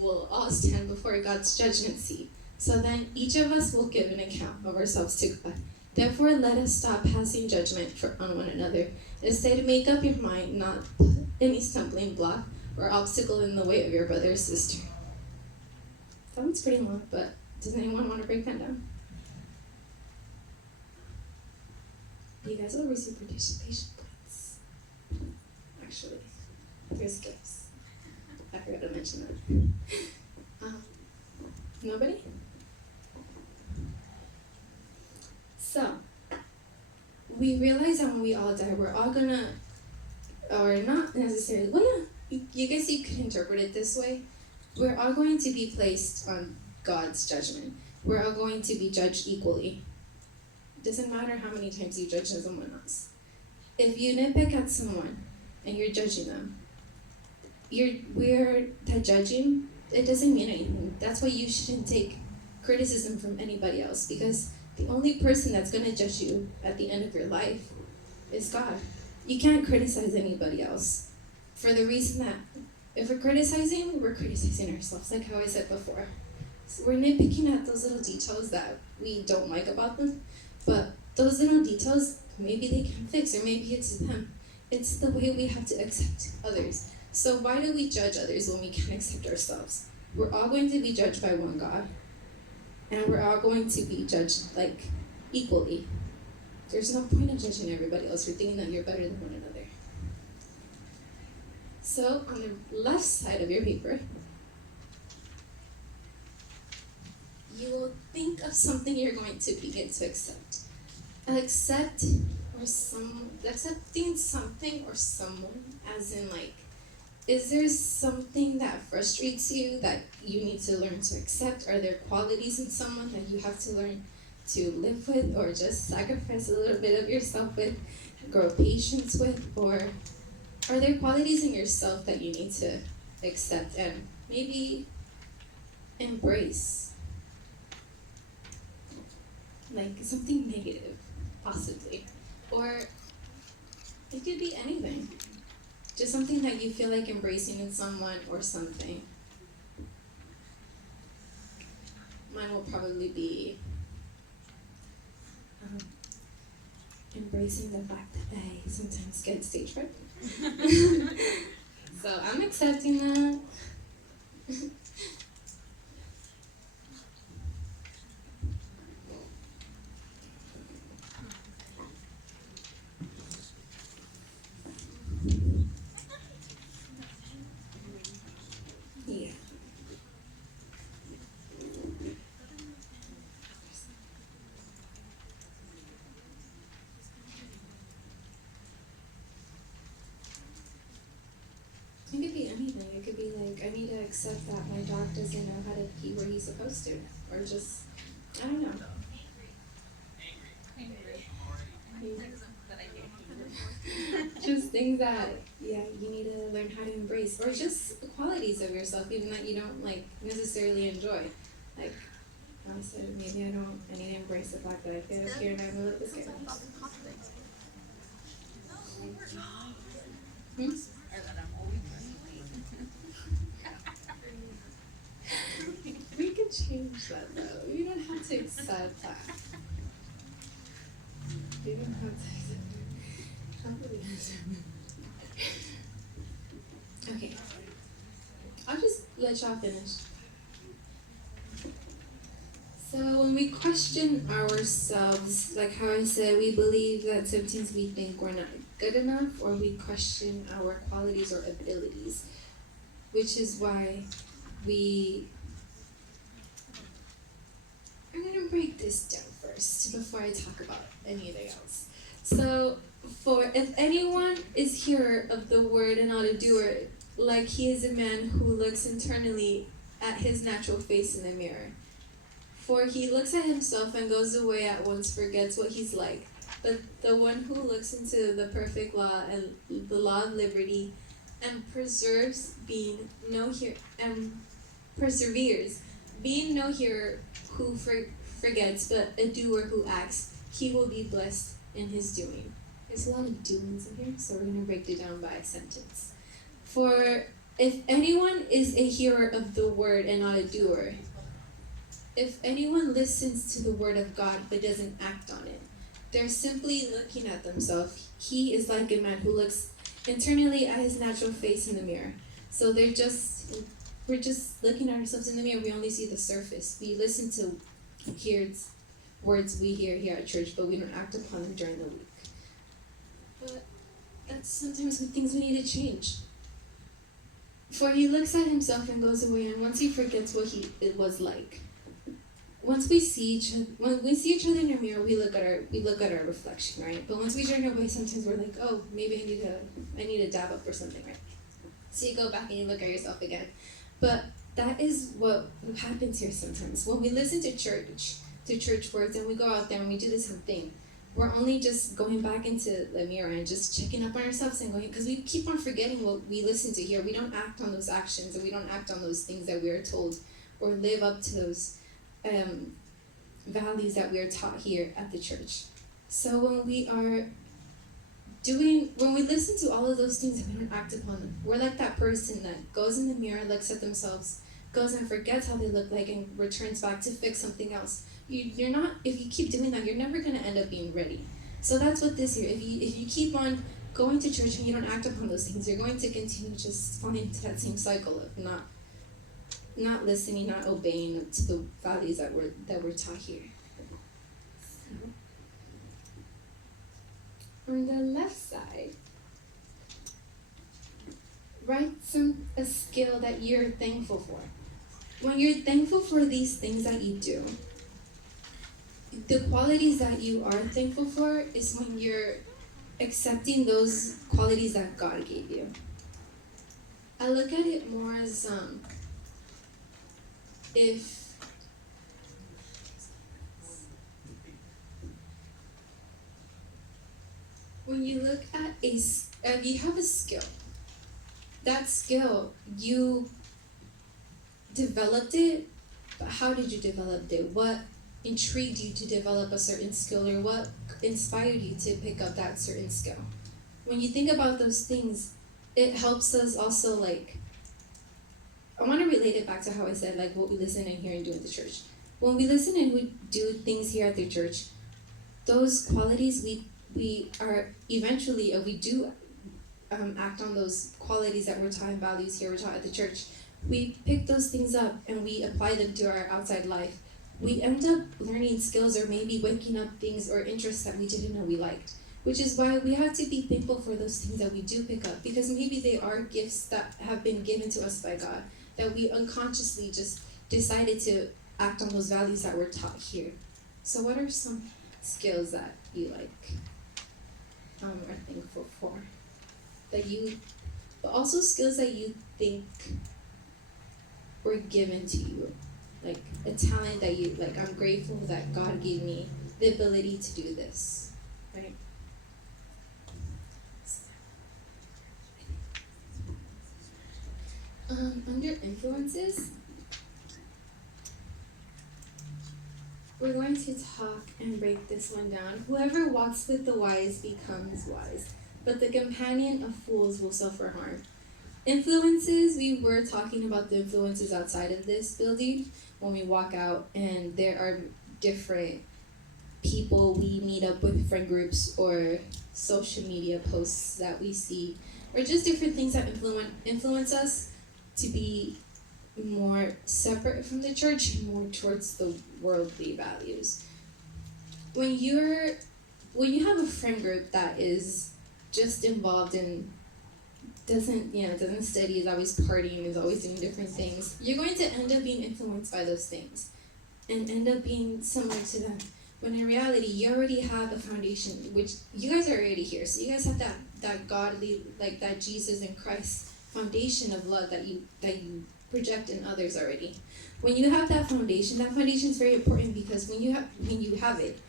will all stand before God's judgment seat. So then each of us will give an account of ourselves to God. Therefore, let us stop passing judgment on one another. Instead, make up your mind not to put any stumbling block or obstacle in the way of your brother or sister. That one's pretty long, but does anyone want to break that down? You guys will receive participation points. Actually, there's gifts. I forgot to mention that. Nobody? So, we realize that when we all die, we're all gonna, or not necessarily, well, yeah, you guess you could interpret it this way. We're all going to be placed on God's judgment. We're all going to be judged equally. It doesn't matter how many times you judge someone else. If you nitpick at someone and you're judging them, that judging, it doesn't mean anything. That's why you shouldn't take criticism from anybody else, because the only person that's going to judge you at the end of your life is God. You can't criticize anybody else, for the reason that if we're criticizing ourselves, like how I said before. So we're nitpicking at those little details that we don't like about them, but those little details, maybe they can fix, or maybe it's them. It's the way we have to accept others. So why do we judge others when we can't accept ourselves? We're all going to be judged by one God, and we're all going to be judged equally. There's no point in judging everybody else or thinking that you're better than one another. So on the left side of your paper, you will think of something you're going to begin to accept. Accepting something or someone, as in is there something that frustrates you that you need to learn to accept? Are there qualities in someone that you have to learn to live with, or just sacrifice a little bit of yourself with, grow patience with? Or are there qualities in yourself that you need to accept and maybe embrace? Like something negative, possibly. Or it could be anything. Just something that you feel like embracing in someone or something. Mine will probably be embracing the fact that I sometimes get stage fright. So I'm accepting that. Yeah. It could be anything. It could be I need to accept that my dog doesn't know how to pee where he's supposed to. Or just, I don't know. Just things that, you need to learn how to embrace. Or just qualities of yourself, even that you don't, necessarily enjoy. Like, I said, maybe I need to embrace the fact that I feel up here and I'm a little bit scared. We can change that though. You don't have to accept that. You don't have to accept it. Okay. I'll just let y'all finish. So when we question ourselves, like how I said, we believe that sometimes we think we're not good enough, or we question our qualities or abilities, which is why I'm gonna break this down first before I talk about anything else. So, if anyone is hearer of the word and not a doer, like he is a man who looks internally at his natural face in the mirror. For he looks at himself and goes away at once, forgets what he's like. But the one who looks into the perfect law and the law of liberty and preserves being no perseveres, being no hearer who forgets, but a doer who acts, he will be blessed in his doing. There's a lot of doings in here, so we're going to break it down by sentence. For if anyone is a hearer of the word and not a doer, if anyone listens to the word of God but doesn't act on it, they're simply looking at themselves. He is like a man who looks internally at his natural face in the mirror. So we're just looking at ourselves in the mirror. We only see the surface. We listen to words we hear here at church, but we don't act upon them during the week. But that's sometimes things we need to change. For he looks at himself and goes away, and once he forgets what it was like. When we see each other in a mirror, we look at our reflection, right? But once we turn away, sometimes we're like, oh, maybe I need to dab up or something, right? So you go back and you look at yourself again. But that is what happens here sometimes. When we listen to church words, and we go out there and we do the same thing, we're only just going back into the mirror and just checking up on ourselves and going, because we keep on forgetting what we listen to here. We don't act on those actions, and we don't act on those things that we are told, or live up to those values that we are taught here at the church. So when we listen to all of those things and we don't act upon them, we're like that person that goes in the mirror, looks at themselves, goes and forgets how they look like, and returns back to fix something else. If you keep doing that, you're never going to end up being ready. So that's what this year, if you keep on going to church and you don't act upon those things, you're going to continue just falling into that same cycle of not listening, not obeying to the values that we're taught here. So, on the left side, write a skill that you're thankful for. When you're thankful for these things that you do, the qualities that you are thankful for is when you're accepting those qualities that God gave you. I look at it more as if when you look at if you have a skill, that skill, you developed it, but how did you develop it? What intrigued you to develop a certain skill, or what inspired you to pick up that certain skill? When you think about those things, it helps us also, like, I want to relate it back to how I said, like, what we listen and hear and do at the church. When we listen and we do things here at the church, those qualities, we are eventually, we do act on those qualities that we're taught and values here, we're taught at the church. We pick those things up and we apply them to our outside life. We end up learning skills, or maybe waking up things or interests that we didn't know we liked. Which is why we have to be thankful for those things that we do pick up, because maybe they are gifts that have been given to us by God, that we unconsciously just decided to act on those values that we're taught here. So what are some skills that you are thankful for? But also skills that you think were given to you, like a talent that you, like, I'm grateful that God gave me the ability to do this, right? Under influences, we're going to talk and break this one down. Whoever walks with the wise becomes wise, but the companion of fools will suffer harm. Influences, we were talking about the influences outside of this building when we walk out, and there are different people we meet up with, friend groups or social media posts that we see, or just different things that influence us to be more separate from the church, more towards the worldly values. When you have a friend group that is just involved in doesn't study, is always partying, is always doing different things, you're going to end up being influenced by those things and end up being similar to them. When in reality, you already have a foundation, which you guys are already here. So you guys have that godly, like that Jesus and Christ foundation of love that you project in others already. When you have that foundation is very important, because when you have it,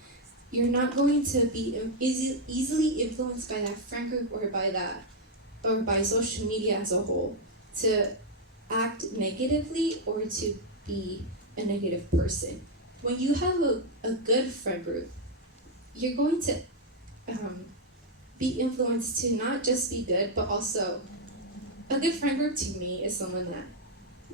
you're not going to be easily influenced by that friend group or by social media as a whole to act negatively or to be a negative person. When you have a good friend group, you're going to be influenced to not just be good, but also a good friend group to me is someone that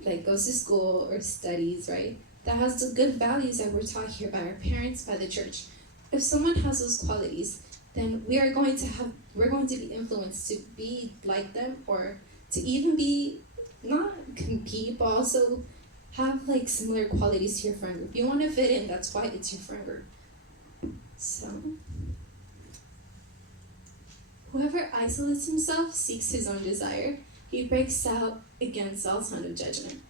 like goes to school or studies, right? That has the good values that we're taught here by our parents, by the church. If someone has those qualities, then we're going to be influenced to be like them, or to even be not compete, but also have like similar qualities to your friend group. You want to fit in, that's why it's your friend group. So whoever isolates himself seeks his own desire. He breaks out against all sound of judgment.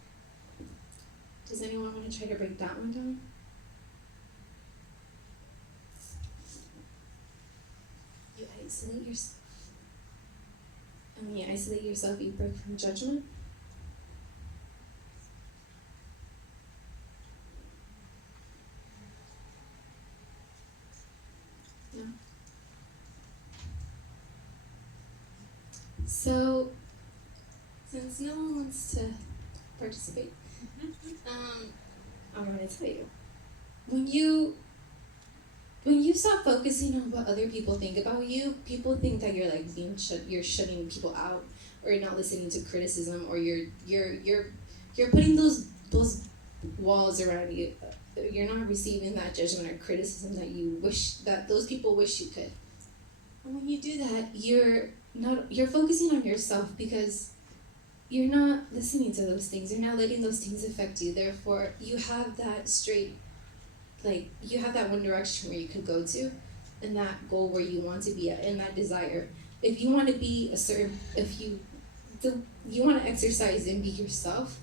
Does anyone want to try to break that one down? You isolate yourself. And when you isolate yourself, you break from judgment. No. So, since no one wants to participate, I'm going to tell you. When you stop focusing on what other people think about you, people think that you're like you're shutting people out, or you're not listening to criticism, or you're putting those walls around you. You're not receiving that judgment or criticism that those people wish you could. And when you do that, you're focusing on yourself, because you're not listening to those things. You're not letting those things affect you. Therefore, you have that you have that one direction where you could go to, and that goal where you want to be at, and that desire. If you want to be you want to exercise and be yourself,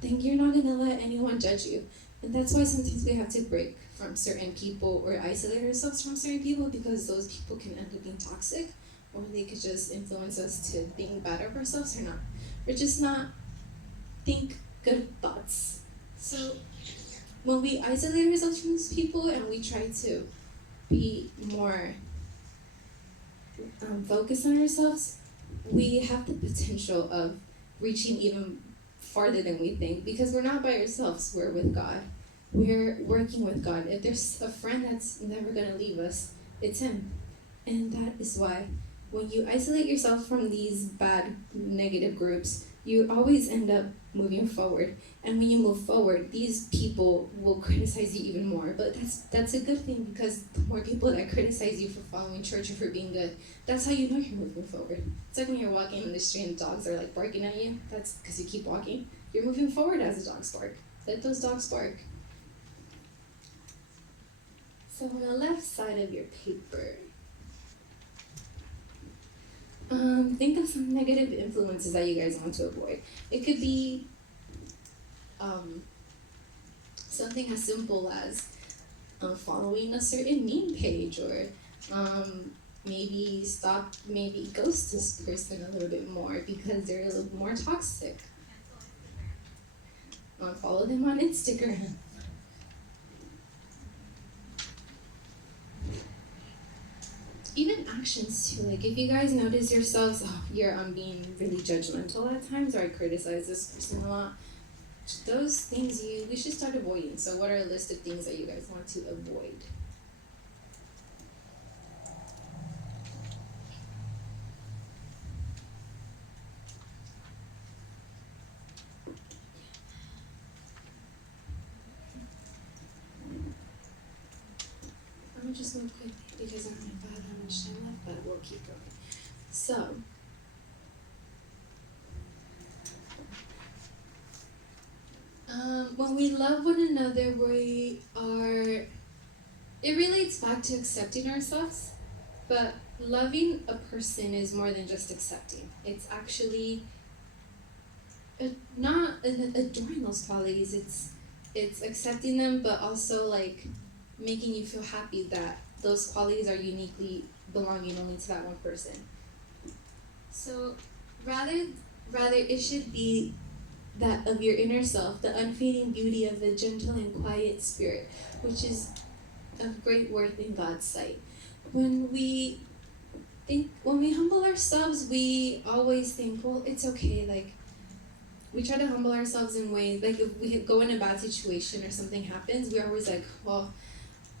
then you're not going to let anyone judge you. And that's why sometimes we have to break from certain people or isolate ourselves from certain people, because those people can end up being toxic, or they could just influence us to think bad of ourselves, or just not think good thoughts. So when we isolate ourselves from these people and we try to be more focused on ourselves, we have the potential of reaching even farther than we think, because we're not by ourselves, we're with God. We're working with God. If there's a friend that's never going to leave us, it's Him. And that is why when you isolate yourself from these bad, negative groups, you always end up moving forward. And when you move forward, these people will criticize you even more. But that's a good thing, because the more people that criticize you for following church or for being good, that's how you know you're moving forward. It's like when you're walking in the street and dogs are like barking at you. That's because you keep walking. You're moving forward as the dogs bark. Let those dogs bark. So on the left side of your paper, think of some negative influences that you guys want to avoid. It could be something as simple as following a certain meme page, or maybe ghost this person a little bit more because they're a little more toxic. Follow them on Instagram. Even actions too, like if you guys notice yourselves, you're being really judgmental at times, or I criticize this person a lot, those things we should start avoiding. So what are a list of things that you guys want to avoid? I'm gonna just move quickly because I don't know if I have that much time left, but we'll keep going. So, when we love one another, it relates back to accepting ourselves, but loving a person is more than just accepting. It's actually not adoring those qualities. It's accepting them, but also like making you feel happy that those qualities are uniquely belonging only to that one person. So rather it should be that of your inner self, the unfading beauty of a gentle and quiet spirit, which is of great worth in God's sight. When we humble ourselves, we always think, well, it's okay, like we try to humble ourselves in ways, like if we go in a bad situation or something happens, we're always like, well,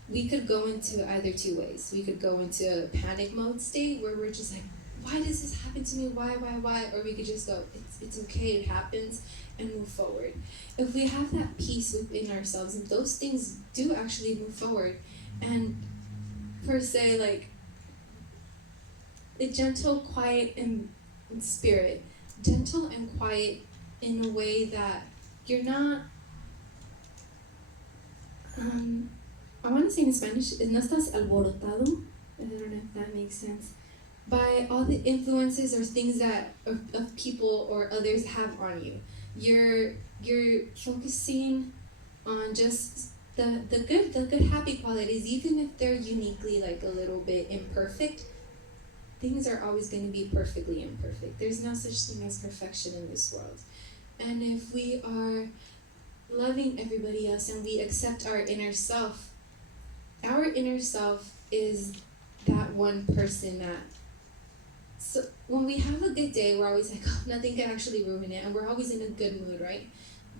we could go into either two ways. We could go into a panic mode state where we're just like, why does this happen to me? Why? Or we could just go, it's okay, it happens, and move forward. If we have that peace within ourselves, and those things do actually move forward, and per se, like, a gentle, quiet, and spirit, gentle and quiet in a way that you're not, I want to say in Spanish, no estás alborotado, I don't know if that makes sense, by all the influences or things that of people or others have on you. You're focusing on just the good happy qualities, even if they're uniquely like a little bit imperfect. Things are always going to be perfectly imperfect. There's no such thing as perfection in this world. And if we are loving everybody else and we accept our inner self is that one person that, so when we have a good day, we're always like, oh, nothing can actually ruin it, and we're always in a good mood, right?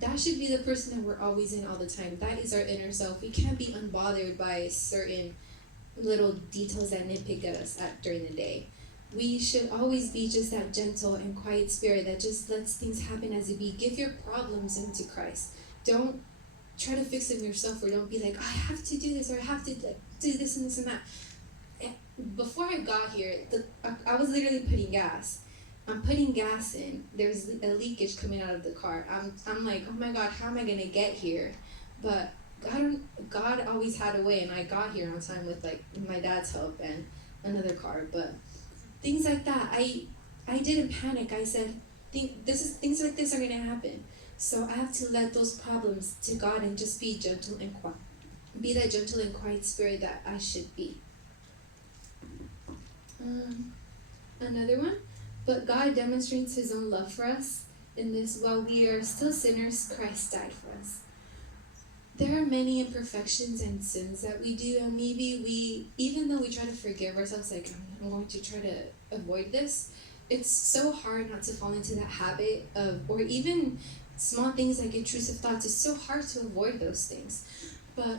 That should be the person that we're always in all the time. That is our inner self. We can't be unbothered by certain little details that nitpick at us during the day. We should always be just that gentle and quiet spirit that just lets things happen as it be. Give your problems into Christ. Don't try to fix them yourself, or don't be like, I have to do this, or I have to do this and this and that. Before I got here, I was literally putting gas. I'm putting gas in. There's a leakage coming out of the car. I'm like, oh my God, how am I gonna get here? But God always had a way, and I got here on time with like my dad's help and another car. But things like that, I didn't panic. I said, things like this are gonna happen. So I have to let those problems to God and just be gentle and quiet. Be that gentle and quiet spirit that I should be. Another one, but God demonstrates His own love for us in this: while we are still sinners, Christ died for us. There are many imperfections and sins that we do, and maybe even though we try to forgive ourselves, like, I'm going to try to avoid this, it's so hard not to fall into that habit of, or even small things like intrusive thoughts, it's so hard to avoid those things. But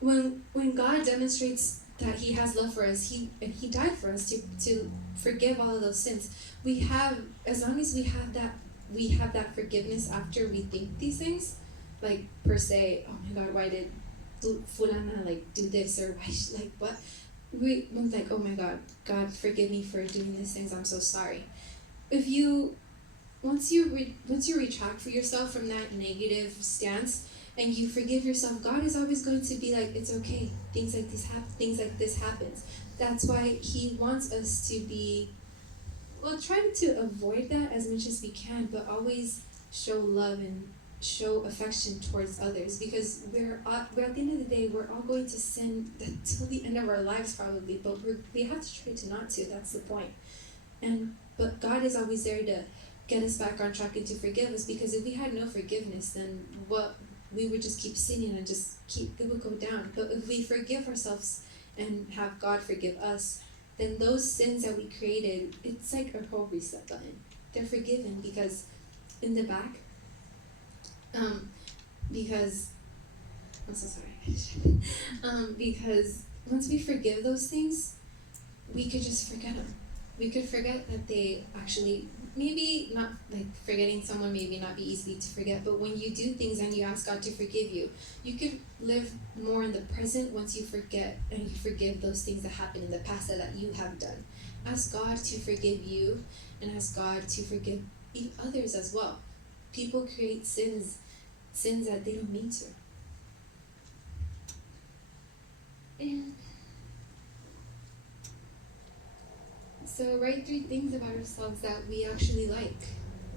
when God demonstrates that He has love for us, He died for us to forgive all of those sins. We have, as long as we have that forgiveness after we think these things, like per se, oh my God, why did fulana like do this, or why like what? We're like, oh my God, forgive me for doing these things. I'm so sorry. If you once you retract for yourself from that negative stance and you forgive yourself, God is always going to be like, it's okay. Things like this happens. That's why He wants us to be, well, try to avoid that as much as we can, but always show love and show affection towards others, because we're at the end of the day, we're all going to sin till the end of our lives probably, but we have to try to not to. That's the point. But God is always there to get us back on track and to forgive us, because if we had no forgiveness, then we would just keep sinning and it would go down. But if we forgive ourselves and have God forgive us, then those sins that we created, it's like a whole reset button. They're forgiven, because in the back, because I'm so sorry. Because once we forgive those things, we could just forget them. We could forget that they actually, maybe not, like forgetting someone maybe not be easy to forget, but when you do things and you ask God to forgive you, you could live more in the present once you forget and you forgive those things that happened in the past that you have done. Ask God to forgive you, and ask God to forgive others as well. People create sins that they don't mean to. And so write 3 things about ourselves that we actually like.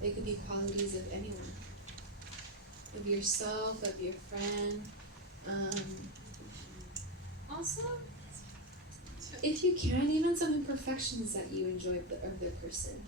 They could be qualities of anyone. Of yourself, of your friend. Also, if you can, even some imperfections that you enjoy of the other person.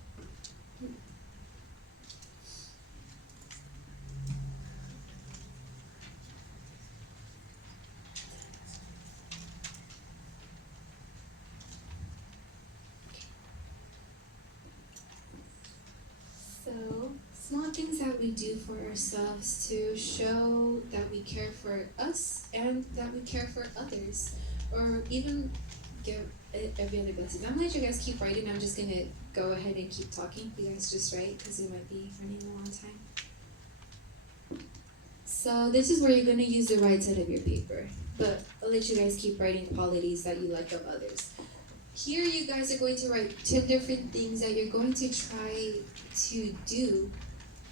So, small things that we do for ourselves to show that we care for us and that we care for others, or even give every other blessing. I'm gonna let you guys keep writing. I'm just gonna go ahead and keep talking. You guys just write because we might be running a long time. So this is where you're gonna use the right side of your paper, but I'll let you guys keep writing qualities that you like of others. Here you guys are going to write 10 different things that you're going to try to do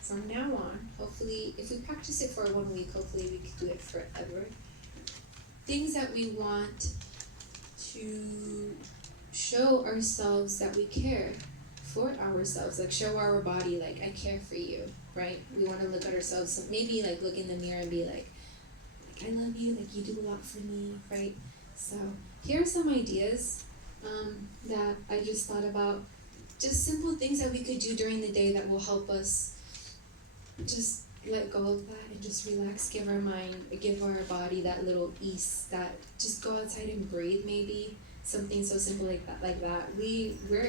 from now on. Hopefully, if we practice it for 1 week, hopefully we can do it forever. Things that we want to show ourselves that we care for ourselves, like show our body, like I care for you, right? We want to look at ourselves, so maybe like look in the mirror and be like I love you, like you do a lot for me, right? So here are some ideas that I just thought about, just simple things that we could do during the day that will help us just let go of that and just relax, give our mind, give our body that little ease, that just go outside and breathe, maybe something so simple like that. We're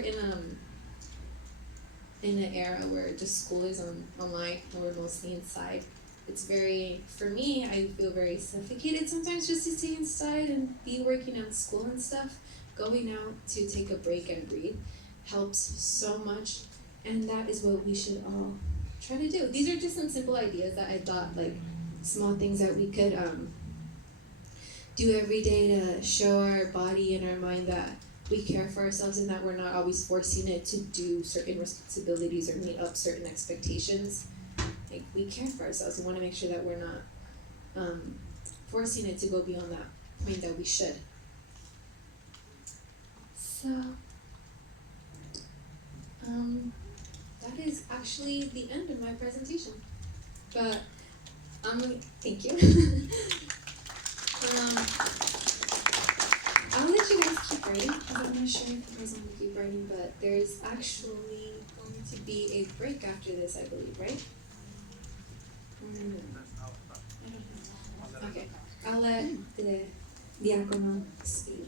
in an era where just school is online, we're mostly inside. It's very, for me, I feel very suffocated sometimes just to stay inside and be working on school and stuff. Going out to take a break and breathe helps so much, and that is what we should all try to do. These are just some simple ideas that I thought, like small things that we could do every day to show our body and our mind that we care for ourselves and that we're not always forcing it to do certain responsibilities or meet up certain expectations. Like we care for ourselves. We want to make sure that we're not forcing it to go beyond that point that we should. So that is actually the end of my presentation. But thank you. I'll let you guys keep writing because I'm not sure if you guys want to keep writing, but there's actually going to be a break after this, I believe, right? I don't know. Okay, I'll let the diaconal speak.